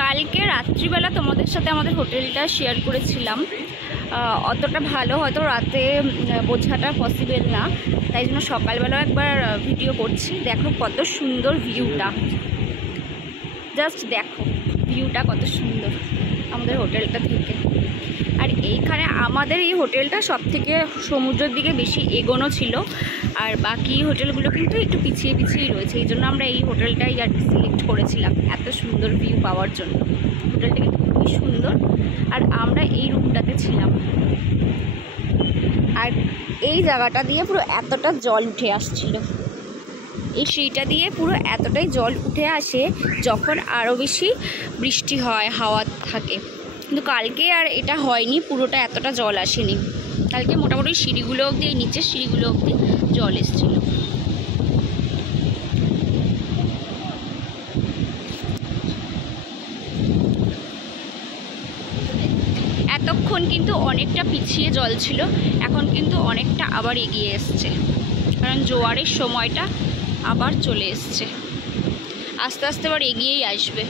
কালকে রাত্রিবেলা তোমাদের সাথে আমাদের হোটেলটা শেয়ার করেছিলাম, অতটা ভালো হয়তো রাতে বোঝাটা পসিবল না, তাই জন্য সকালবেলাও একবার ভিডিও করছি। দেখো কত সুন্দর ভিউটা, জাস্ট দেখো ভিউটা কত সুন্দর আমাদের হোটেলটা থেকে। আর এইখানে আমাদের এই হোটেলটা সব থেকে সমুদ্রের দিকে বেশি এগোনো ছিল, আর বাকি হোটেলগুলো কিন্তু একটু পিছিয়ে পিছিয়েই রয়েছে। এই জন্য আমরা এই হোটেলটাই আর কি সিলেক্ট করেছিলাম এত সুন্দর ভিউ পাওয়ার জন্য। হোটেলটা কিন্তু খুবই সুন্দর, আর আমরা এই রুমটাতে ছিলাম। আর এই জায়গাটা দিয়ে পুরো এতটা জল উঠে আসছিল, এই সিঁড়িটা দিয়ে পুরো এতটাই জল উঠে আসে যখন আরও বেশি বৃষ্টি হয়, হাওয়া থাকে। কিন্তু কালকে আর এটা হয়নি, পুরোটা এতটা জল আসেনি। কালকে মোটামুটি সিঁড়িগুলো অবধি, এই নিচের সিঁড়িগুলো অবধি জল এসেছিল। এতক্ষণ কিন্তু অনেকটা পিছিয়ে জল ছিল, এখন কিন্তু অনেকটা আবার এগিয়ে এসছে, কারণ জোয়ারের সময়টা আবার চলে এসছে। আস্তে আস্তে আবার এগিয়েই আসবে।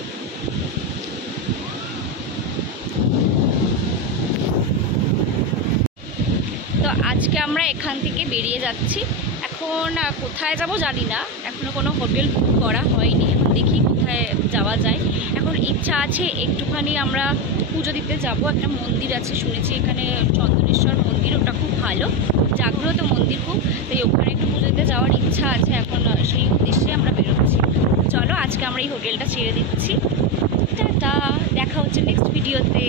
তো আজকে আমরা এখান থেকে বেরিয়ে যাচ্ছি। এখন কোথায় যাব জানি না, এখনও কোনো হোটেল বুক করা হয়নি। এখন দেখি কোথায় যাওয়া যায়। এখন ইচ্ছা আছে একটুখানি আমরা পুজো দিতে যাব। একটা মন্দির আছে শুনেছি এখানে, চন্দনেশ্বর মন্দির, ওটা খুব ভালো, জাগ্রত মন্দির খুব, তাই ওখানে একটু পুজো দিতে যাওয়ার ইচ্ছা আছে। এখন সেই উদ্দেশ্যে আমরা বেরোচ্ছি। চলো আজকে আমরা এই হোটেলটা ছেড়ে দিচ্ছি। টাটা, দেখা হচ্ছে নেক্সট ভিডিওতে।